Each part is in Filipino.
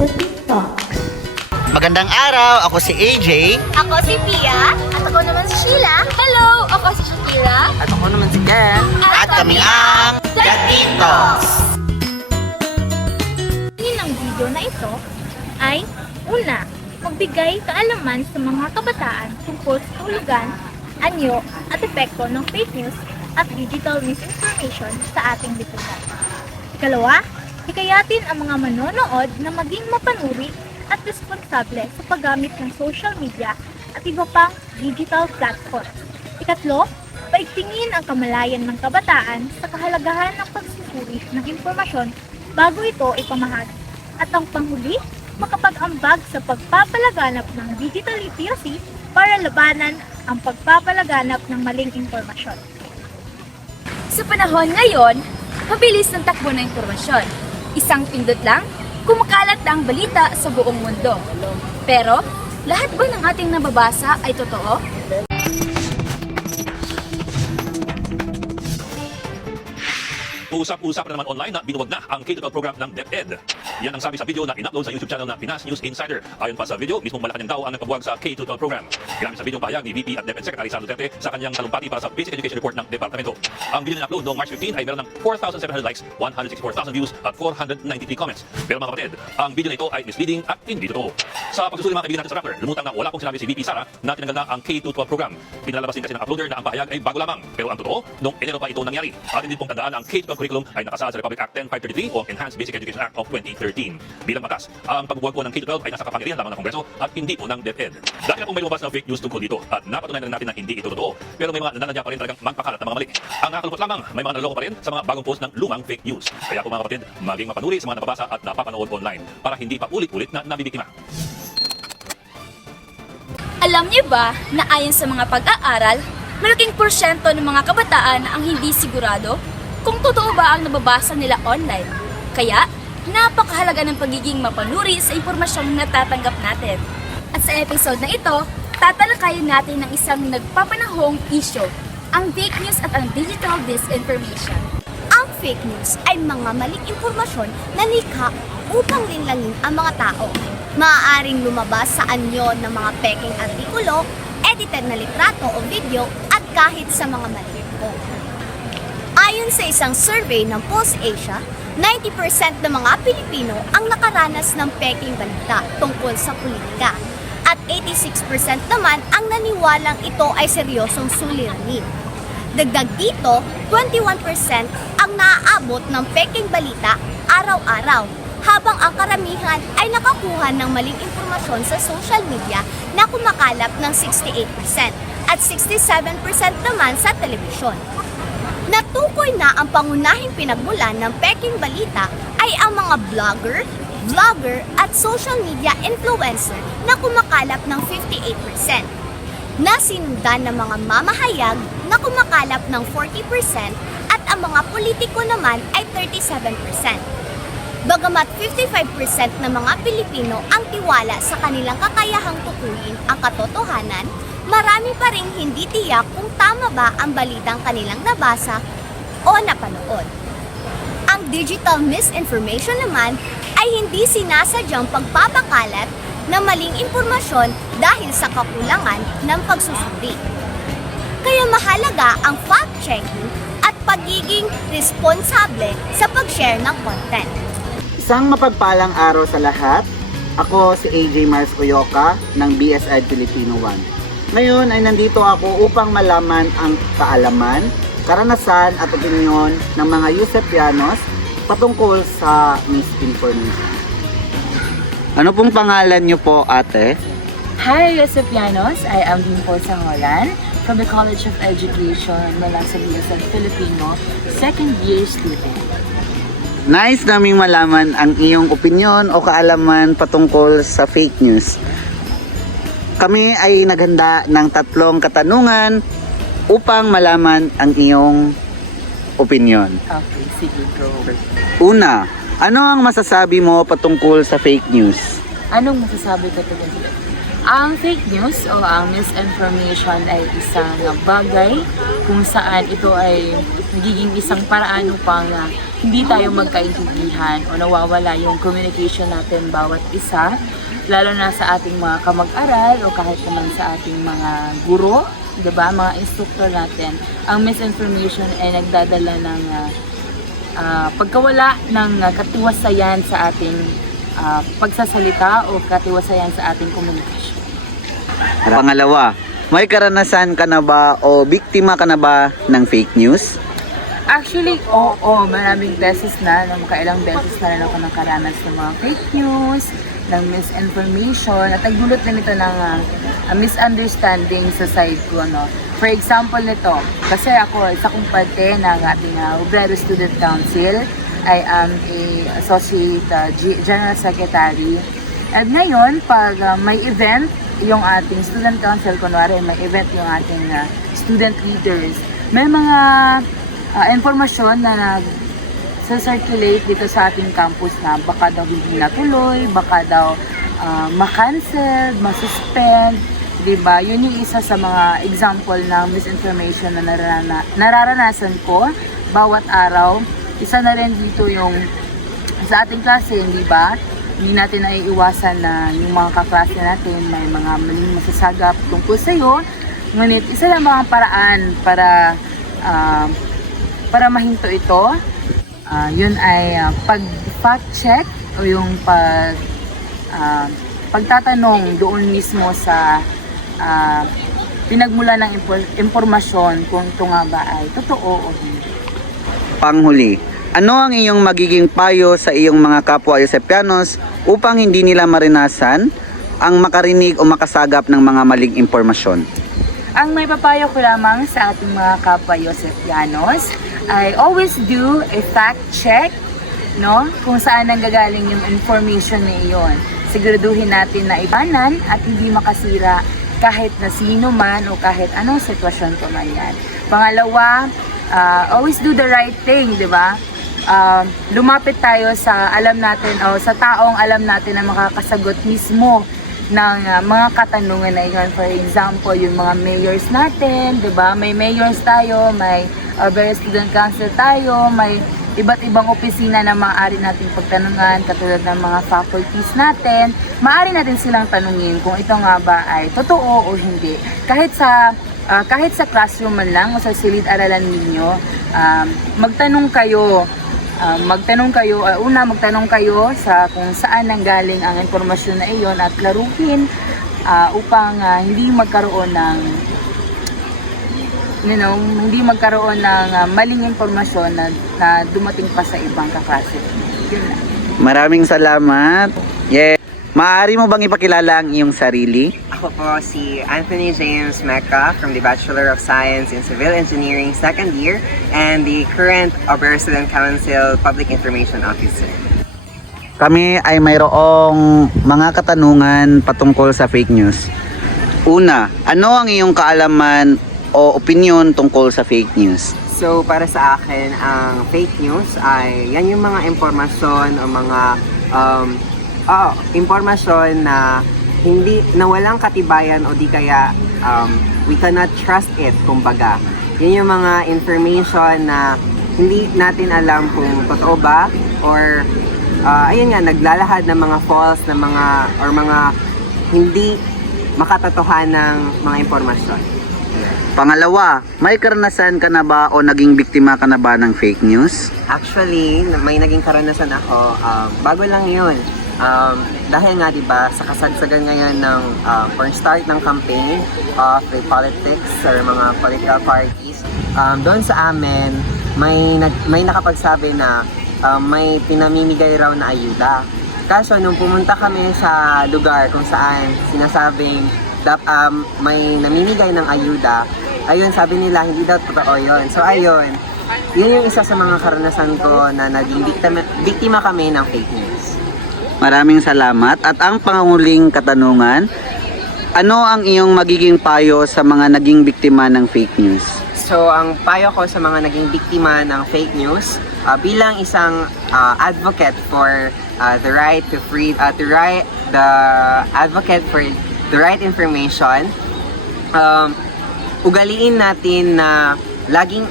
Pussy Talks. Magandang araw, ako si AJ. Ako si Pia. At ako naman si Sheila. Hello! Ako si Shakira. At ako naman si Ken. At kami ang Gatitos. Ang video na ito ay una, magbigay kaalaman sa mga kabataan tungkol sa tulugan, anyo at epekto ng fake news at digital misinformation sa ating lipunan. Ikalawa, hikayatin ang mga manonood na maging mapanuri at responsable sa paggamit ng social media at iba pang digital platform. Ikatlo, paigtingin ang kamalayan ng kabataan sa kahalagahan ng pagsusuri ng impormasyon bago ito ipamahagi. At ang panghuli, makapag-ambag sa pagpapalaganap ng digital literacy para labanan ang pagpapalaganap ng maling impormasyon. Sa panahon ngayon, mabilis ng takbo ng impormasyon. Isang pindot lang, kumakalat na ang balita sa buong mundo. Pero, lahat ba ng ating nababasa ay totoo? Usap-usap na naman online na binuwag na ang K-12 program ng DepEd. Yan ang sabi sa video na in-upload sa YouTube channel na Pinas News Insider. Ayon pa sa video, mismong Malacanang daw ang nagpabuwag sa K-12 program. Ginamit sa video pahayag ni VP at DepEd Secretary Sara Duterte sa kanyang talumpati para sa Basic Education Report ng Departamento. Ang video na upload noong March 15 ay meron ng 4,700 likes, 164,000 views at 493 comments. Pero mga kapatid, ang video na ito ay misleading at hindi totoo. Sa pagsusuri mga kaibigan natin sa Rappler, lumutang na wala pong sinabi si VP Sara na tinanggal na ang K-12 program. Pinalabas din kasi ng uploader na ang pahayag ay bago lamang. Pero ang totoo, noong Enero pa ito nangyari. At hindi pong tandaan ang K-12 curriculum ay nakasaad sa Republic Act 10533 o Enhanced Basic Education Act of 2013. Bilang batas, ang pagbubuwag po ng K-12 ay nasa kapangyarihan lamang ng Kongreso at hindi po ng DepEd. Dahil po may lumabas na fake news tungkol dito at napatunayan na natin na hindi ito totoo, pero may mga nananadya pa rin talagang magpakalat ng mga mali. Ang nakakalungkot lamang, may mga naloko pa rin sa mga bagong post ng lumang fake news. Kaya po mga kapatid, maging mapanuri sa mga nababasa at napapanood online para hindi pa ulit-ulit na nabibiktima. Alam niyo ba na ayon sa mga pag-aaral, malaking porsyento ng mga kabataan ang hindi sigurado kung totoo ba ang nababasa nila online. Kaya, napakahalaga ng pagiging mapanuri sa impormasyong natatanggap natin. At sa episode na ito, tatalakayin natin ng isang nagpapanahong issue, ang fake news at ang digital disinformation. Ang fake news ay mga maling impormasyon na likha upang linlangin ang mga tao. Maaaring lumabas sa anyo ng mga peking artikulo, edited na litrato o video at kahit sa mga malilimpong. Ayon sa isang survey ng Pulse Asia, 90% ng mga Pilipino ang nakaranas ng peking balita tungkol sa politika at 86% naman ang naniwalang ito ay seryosong suliranin. Dagdag dito, 21% ang naaabot ng peking balita araw-araw, habang ang karamihan ay nakakuha ng maling impormasyon sa social media na kumakalap ng 68% at 67% naman sa telebisyon. Natukoy na ang pangunahing pinagmulan ng peking balita ay ang mga vlogger at social media influencer na kumakalap ng 58%, na sinundan ng mga mamahayag na kumakalap ng 40% at ang mga politiko naman ay 37%. Bagamat 55% ng mga Pilipino ang tiwala sa kanilang kakayahang tukuyin ang katotohanan, marami pa ring hindi tiyak kung tama ba ang balitang kanilang nabasa o napanood. Ang digital misinformation naman ay hindi sinasadyang pagpapakalat ng maling impormasyon dahil sa kakulangan ng pagsusuri. Kaya mahalaga ang fact-checking at pagiging responsable sa pag-share ng content. Isang mapagpalang araw sa lahat. Ako si AJ Mars Oyoka ng BSED Filipino 1. Ngayon ay nandito ako upang malaman ang kaalaman, karanasan at opinyon ng mga Yusepianos patungkol sa misinformation. Ano pong pangalan niyo po, ate? Hi, Yusepianos! I am Dimple Sangoran from the College of Education mula sa BSED Filipino, second year student. Nice naming malaman ang iyong opinyon o kaalaman patungkol sa fake news. Kami ay naghanda ng 3 katanungan upang malaman ang iyong opinyon. Okay, sige, go. Una, ano ang masasabi mo patungkol sa fake news? Anong masasabi ko tungkol sa Ang fake news o ang misinformation ay isang bagay kung saan ito ay nagiging isang paraan upang hindi tayo magkaintindihan o nawawala yung communication natin bawat isa, lalo na sa ating mga kamag-aral o kahit naman sa ating mga guro, 'di ba, mga instructor natin. Ang misinformation ay nagdadala ng pagkawala ng katiwasayan sa ating pagsasalita o katiwasayan sa ating komunikasyon. Pangalawa, may karanasan ka na ba o biktima ka na ba ng fake news? Actually, oo. Maraming beses na, kailang beses na rin ako nakaranas ng mga fake news, ng misinformation, at nagdulot din ito ng misunderstanding sa side ko, no? For example nito, kasi ako, isa kong parte ng ating Obrero Student Council. I am a Associate General Secretary. At ngayon, pag may event, yung ating Student Council, kunwari may event yung ating student leaders, may mga informasyon na circulate dito sa ating campus na baka daw hindi natuloy, baka daw ma-cancel, ma-suspend, diba? Yun yung isa sa mga example ng misinformation na nararanasan ko bawat araw. Isa na rin dito yung sa ating klase, di ba? Hindi natin naiiwasan na yung mga kaklase natin may mga maling masasagap tungkol sa'yo. Ngunit isa lang mga paraan para mahinto ito, yun ay pag-fact check o yung pagtatanong doon mismo sa pinagmula ng impormasyon kung ito nga ba ay totoo o hindi. Panghuli, ano ang iyong magiging payo sa iyong mga kapwa Yosepianos upang hindi nila marinasan ang makarinig o makasagap ng mga maling impormasyon? Ang may papayo ko lamang sa ating mga kapwa Yosepianos ay always do a fact check, no? Kung saan nanggagaling yung information na iyon. Siguraduhin natin na ibanan at hindi makasira kahit na sino man o kahit anong sitwasyon ko man yan. Pangalawa, always do the right thing, di ba? Lumapit tayo sa alam natin o sa taong alam natin na makakasagot mismo ng mga katanungan na iyon. For example, yung mga mayors natin, di ba? May mayors tayo, may Obrero Student Council tayo, may iba't ibang opisina na maaari nating pagtanungan katulad ng mga faculties natin. Maaari natin silang tanungin kung ito nga ba ay totoo o hindi. Kahit sa classroom man lang o sa silid-aralan ninyo, magtanong kayo sa kung saan nanggaling ang impormasyon na iyon at klaruhin upang hindi magkaroon ng maling impormasyon na dumating pa sa ibang kaklase. Yun na. Maraming salamat. Yeah. Maaari mo bang ipakilala ang iyong sarili? Ako po si Anthony James Mecca from the Bachelor of Science in Civil Engineering 2nd year and the current Obrero Student Council Public Information Officer. Kami ay mayroong mga katanungan patungkol sa fake news. Una, ano ang iyong kaalaman o opinion tungkol sa fake news? So para sa akin, ang fake news ay yan yung mga impormasyon o mga impormasyon na walang katibayan o di kaya we cannot trust it, kumbaga. Yun yung mga information na hindi natin alam kung totoo ba or ayun nga, naglalahad ng mga false na mga hindi makatotohanan ng mga impormasyon. Pangalawa, may karanasan ka na ba o naging biktima ka na ba ng fake news? Actually, may naging karanasan ako. Bago lang yun. Dahil nga diba sa kasagsagan ngayon ng start ng campaign of the politics or mga political parties, doon sa amin may nakapagsabi na may pinamimigay raw na ayuda. Kaso nung pumunta kami sa lugar kung saan sinasabing may namimigay ng ayuda, ayun, sabi nila hindi daw totoo yun. So ayun, yun yung isa sa mga karanasan ko na naging biktima kami ng fake news. Maraming salamat. At ang panguling katanungan, ano ang iyong magiging payo sa mga naging biktima ng fake news? So, ang payo ko sa mga naging biktima ng fake news, bilang isang advocate for the right to free, the advocate for the right information. Ugaliin natin na laging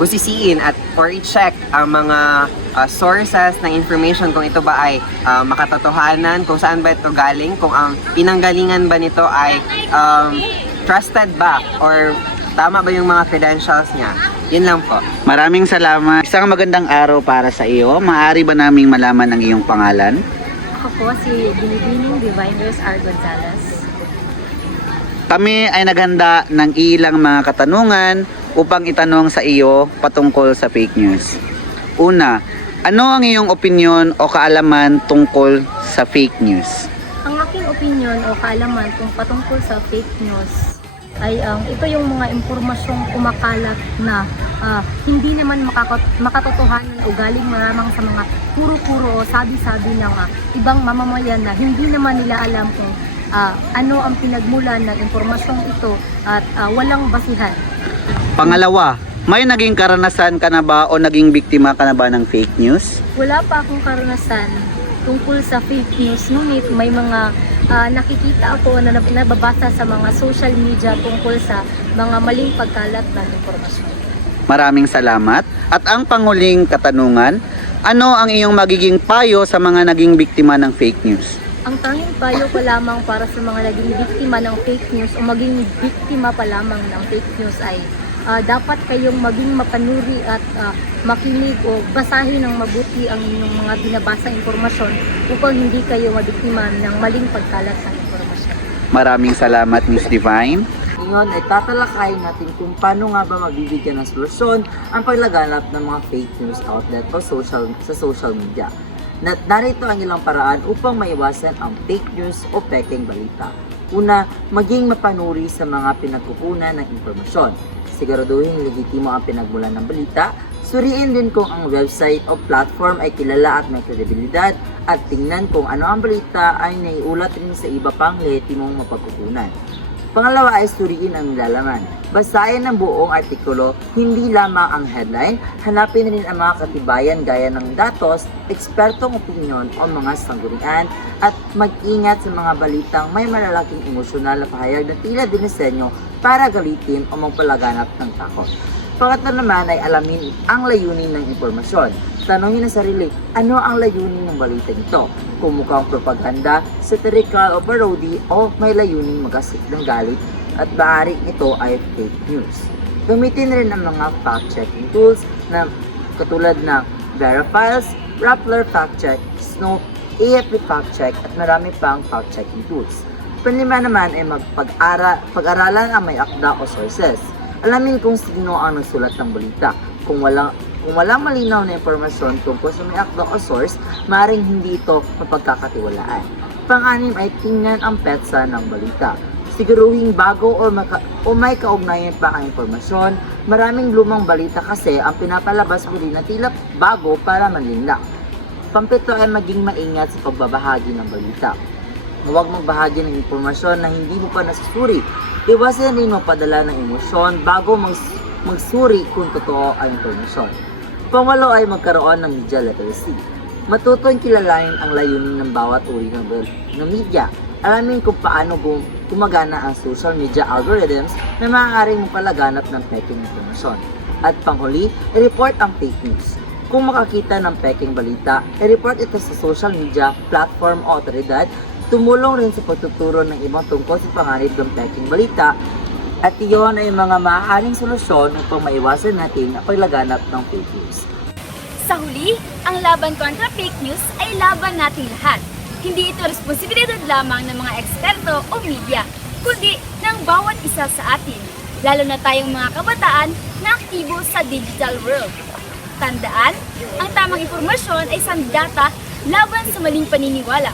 busisiin at or i-check ang mga sources ng information kung ito ba ay makatotohanan, kung saan ba ito galing, kung ang pinanggalingan ba nito ay trusted ba or tama ba yung mga credentials niya. Yun lang po. Maraming salamat. Isang magandang araw para sa iyo. Maaari ba naming malaman ang iyong pangalan? Ako po si Binibining Diviners R. Gonzalez. Kami ay naghanda ng ilang mga katanungan upang itanong sa iyo patungkol sa fake news. Una, ano ang iyong opinyon o kaalaman tungkol sa fake news? Ang aking opinion o kaalaman patungkol sa fake news ay ito yung mga impormasyong kumakalat na hindi naman makatotohanan o galing maramang sa mga puro-puro o sabi-sabi ng ibang mamamayan na hindi naman nila alam kung ano ang pinagmulan ng impormasyong ito at walang basihan. Pangalawa, may naging karanasan ka na ba o naging biktima ka na ba ng fake news? Wala pa akong karanasan tungkol sa fake news, ngunit may mga nakikita ako na nababasa sa mga social media tungkol sa mga maling pagkalat ng impormasyon. Maraming salamat. At ang panguling katanungan, ano ang iyong magiging payo sa mga naging biktima ng fake news? Ang tanging payo ko lamang para sa mga naging biktima ng fake news o maging biktima pa lamang ng fake news ay dapat kayong maging mapanuri at makinig o basahin ng mabuti ang inyong mga binabasang impormasyon upang hindi kayo mabiktima ng maling pagkalat ng impormasyon. Maraming salamat, Miss Divine. Ngayon ay tatalakayin natin kung paano nga ba mabibigyan ng solusyon ang paglaganap ng mga fake news outlet o sa social media. Narito ang ilang paraan upang maiwasan ang fake news o pekeng balita. Una, maging mapanuri sa mga pinagkukunan ng impormasyon. Siguraduhin legitimo ang pinagmulan ng balita. Suriin din kung ang website o platform ay kilala at may kredibilidad at tingnan kung ano ang balita ay naiulat rin sa iba pang lehitimong mapagkukunan. Pangalawa ay suriin ang nilalaman. Basahin ang buong artikulo, hindi lamang ang headline. Hanapin rin ang mga katibayan gaya ng datos, ekspertong opinyon o mga sanggunian at mag-ingat sa mga balitang may malalaking emosyonal na pahayag na tila dinisenyo para galitin o magpalaganap ng takot. Pangatlo naman ay alamin ang layunin ng impormasyon. Tanungin ang sarili, ano ang layunin ng balita nito? Kung mukhang propaganda, satirical o parody o may layuning magasik ng galit at maaaring ito ay fake news. Gamitin rin ang mga fact-checking tools na katulad ng Verifiles, Rappler Fact Check, Snoop, AFP Fact Check at marami pang fact-checking tools. Panlima naman ay pag-aralan ang may akda o sources. Alamin kung sino ang nagsulat ng balita. Kung walang malinaw na impormasyon tungkol sa may akda o source, maaaring hindi ito mapagkakatiwalaan. Pang-anim ay tingnan ang petsa ng balita. Siguruhin bago o may kaugnayan pa ang impormasyon. Maraming lumang balita kasi ang pinapalabas mo rin na tila bago para malinlang. Pampito ay maging maingat sa pagbabahagi ng balita. Huwag magbahagi ng impormasyon na hindi mo pa nasusuri. Iwasan rin magpadala ng emosyon bago magsuri kung totoo ang impormasyon. Pangwalo ay magkaroon ng media literacy. Matutong kilalanin ang layunin ng bawat uri ng media. Alamin kung paano gumagana ang social media algorithms na maaaring magpalaganap ng peking impormasyon. At panghuli, i-report ang fake news. Kung makakita ng peking balita, i-report ito sa social media, platform o otoridad. Tumulong rin sa pagtuturo ng ibang tungkol sa panganib ng peking balita at iyon ay mga maaaring solusyon upang maiwasan natin ang paglaganap ng fake news. Sa huli, ang laban kontra fake news ay laban nating lahat. Hindi ito responsibilidad lamang ng mga eksperto o media, kundi ng bawat isa sa atin, lalo na tayong mga kabataan na aktibo sa digital world. Tandaan, ang tamang impormasyon ay sandata laban sa maling paniniwala.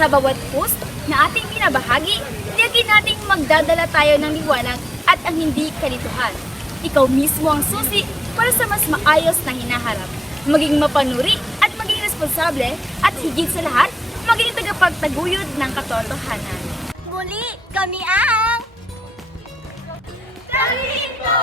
Sa bawat post na ating binabahagi, tiyagin nating magdadala tayo ng liwanag at ang hindi kalituhan. Ikaw mismo ang susi para sa mas maayos na hinaharap. Maging mapanuri at maging responsable at higit sa lahat, maging tagapagtaguyod ng katotohanan. Muli, kami ang... Talito!